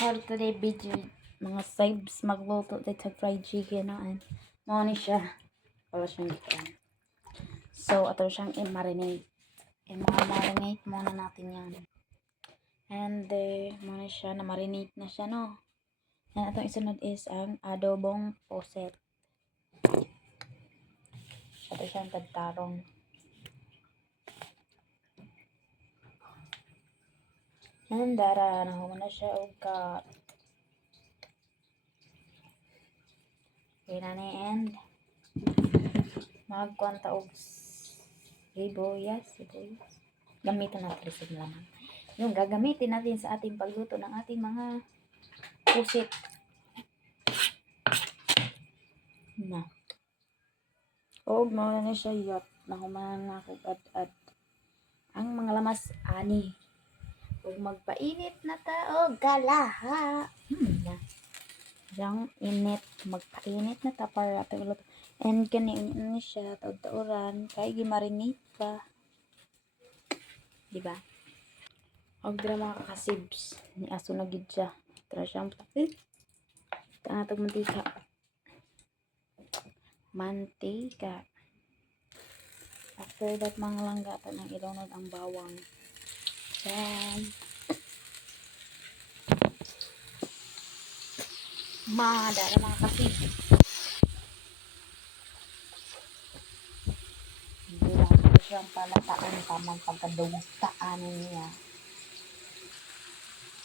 For today video, mga sibes magluto dito fried chicken na mo ni siya. Wala siyang ikan. So, ato siyang i-marinate. I-marinate muna natin yan. And mo ni siya, na-marinate na siya, no? And atong isunod is ang adobong puset. Ato siyang tagtarong. And dara, nahuman na siya o ka. Okay na ni and magkwanta og sibuyas. Gamitin natin resin laman. Yung gagamitin natin sa ating pagluto ng ating mga pusit. Na. Og mo na siya yot. Nahuman na ako at ang mga lamas ani. Og magpainit na ta og galaha. Na. Yang init magpainit na ta para luto. And kani siya taud-tauran kay gimarinate pa. Diba? Og dira mga kakasibs ni aso na gid siya. Tara siyang tanga tag mantika. After that mga langga ta nang ilunod ang bawang. Then dara mga kakasibs. Hindi lang siyang palataan tamang pagkadugtaan niya.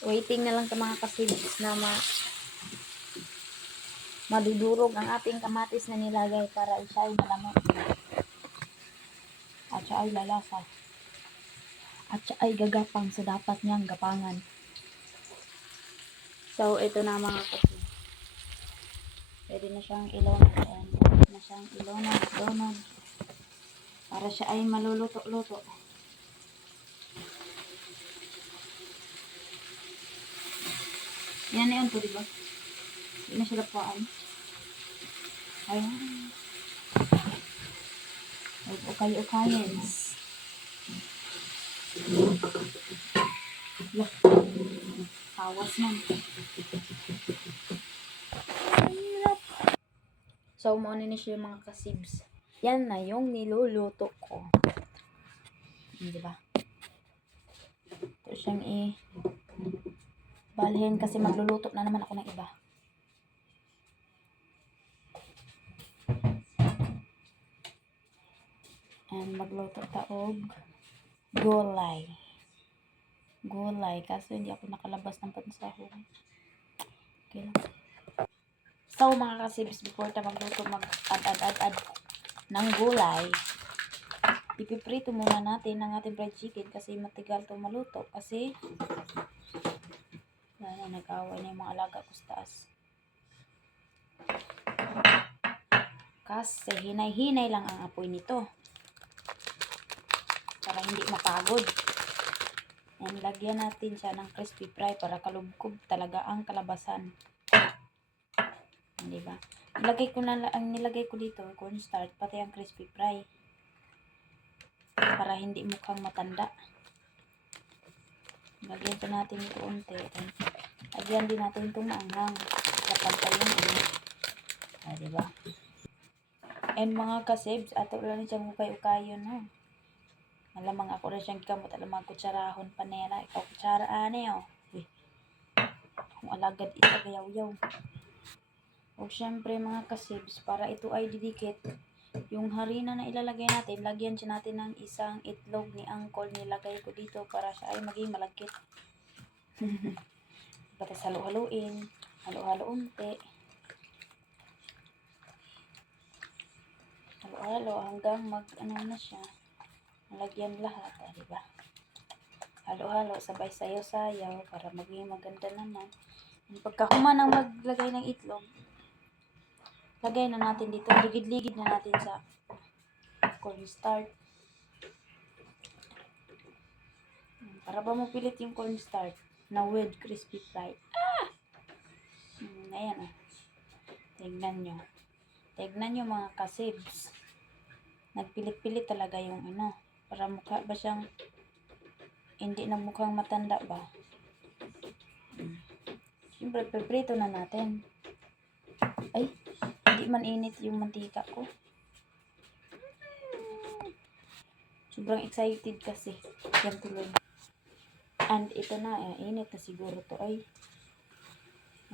Waiting na lang sa mga kasibs na madudurog ang ating kamatis na nilagay para siya ay malamot. At siya ay lalasa. At siya ay gagapang sa dapat niyang gapangan. So, ito na mga kasibs. Pwede na siyang ilonod. Pwede na siyang ilonod. Para siya ay maluluto-luto. Yan na yun po, diba? Hindi na siya lapuan. Ayan. Okay-okayin. Hawas na. So, muna na siya mga kasibs. Yan na yung niluluto ko. Diba? Ito siyang balhin kasi magluluto na naman ako ng iba. And magluto taog gulay. Kaso hindi ako nakalabas ng pansahog. Okay lang. So mga kasibs, before ta magluto, mag-add ng gulay, ipiprito muna natin ang ating fried chicken kasi matigal to maluto. Kasi nag-away na yung mga alaga ko sa taas. Kasi hinay-hinay lang ang apoy nito para hindi mapagod. And lagyan natin siya ng crispy fry para kalubkob talaga ang kalabasan. Diba? Nilagay ko dito cornstarch pati ang crispy fry para hindi mukhang matanda. Lagyan pa natin ito unti. Lagyan din natin itong maanghang. Kapantay yung diba? And mga kasibs, ato lang siyang ukay-ukayon, no? Malamang ako na siyang kamot, alamang kutsarahon pa nila. Ikaw kutsaraan eh, oh. Kung alagad isa gayaw-yaw. O syempre mga kasibs, para ito ay didikit, yung harina na ilalagay natin, lagyan siya natin ng isang itlog ni Uncle. Nilagay ko dito para siya ay maging malagkit. Pati halo-haluin. Halo-halo unti. Halo-halo hanggang na siya. Malagyan lahat, diba? Halo-halo, sabay sayaw-sayaw para maging maganda naman. Pagkahuman ng maglagay ng itlog, lagay na natin dito, ligid-ligid na natin sa cornstarch. Para ba mapilit yung cornstarch na with crispy fry. Ayan, tignan nyo mga kasibs. Nagpilit-pilit talaga yung para mukha ba siyang hindi na mukhang matanda ba. Siyempre, piprito na natin. Ay, hindi man init yung mantika ko. Sobrang excited kasi. Yan tuloy. And ito na, init na siguro to. Ay,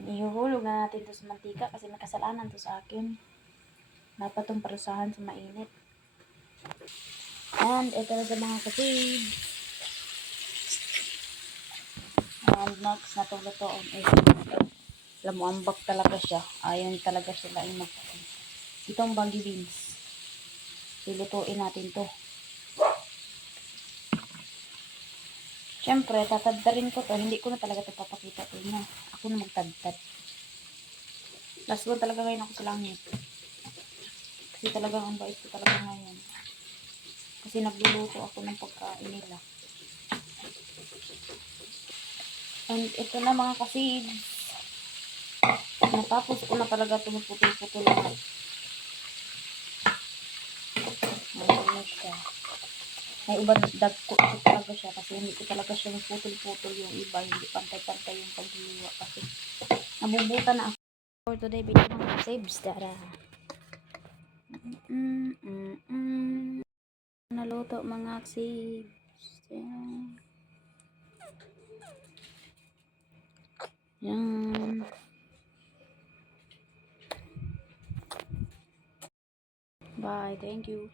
ihuhulog na natin to sa mantika kasi may kasalanan to sa akin. Dapat itong parusahan sa mainit. And ito na sa mga kasib. And next na itong lutoon is, alam mo, ambak talaga siya. Ayon talaga siya lang magpapin. Itong baggy beans. Ilutuin natin to. Siyempre, tatadtarin ko to. Hindi ko na talaga ito papakita to na. Ako na magtadtad. Last one talaga ngayon ako sa langit. Kasi talagang ang bait ko talaga ngayon. Kasi nagluluto ako ng pagkain nila. And ito na mga kasids. Natapos ko na talaga tumuputol-putol lahat. Ano siya. May uban dagko ko talaga siya kasi hindi ko talaga siya putol-putol yung iba. Hindi pantay-pantay yung paghiwa kasi nabubuta na ako. For today, video mga saves. Tara. Naluto mga saves. Yan. Bye. Thank you.